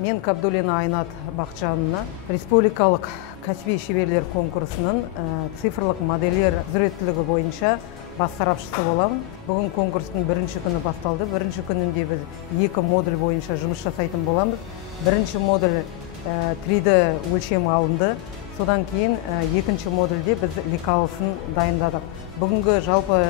Мен Кабдулина Айнат Бақчанына республикалық кәсіби шеберлер конкурсының цифрлық модельер құзыреттілігі бойынша бас сарапшысы боламын. Бүгін конкурстың бірінші күні басталды. Бірінші күнінде біз 2 модуль бойынша жұмыс жасайтын боламыз. Бірінші модуль 3D өлшем алынды. Содан кейін екінші модульде біз лекалысын дайындадық. Бүгінгі жалпы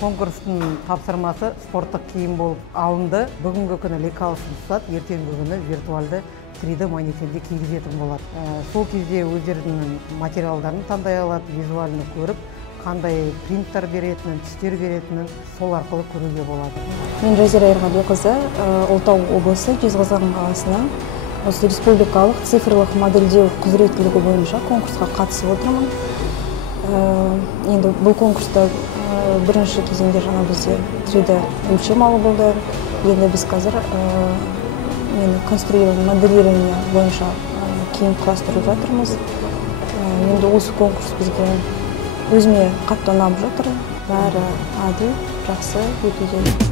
конкурстың тапсырмасы спорттық киім болып алынды. Бүгінгі күні лекалысын ұстады, ертеңгі күні виртуалды 3D манекенде кигізетін болады. Сол кезде өздерінің материалдарын таңдай алады, визуалны көріп, қандай принттер беретінін, түстер беретінін сол арқылы көруге болады. Мен Жазира Ерғалиқызы, Ұлытау облысы Жезқазған қаласынан осы республикалық цифрлық модельдеу құзыреттілігі бойынша конкурсқа қатысып отырмын. Енді бұл конкурста бірінші кезеңде жаңа бізде 3D өлшем алу болды. Енді біз қазір конструирование, моделирование бойынша киім құрастырып жатырмыз. Енді осы конкурс бізге өзіме қатты ұнап жатыр. Бәрі әділ, жақсы өтуде.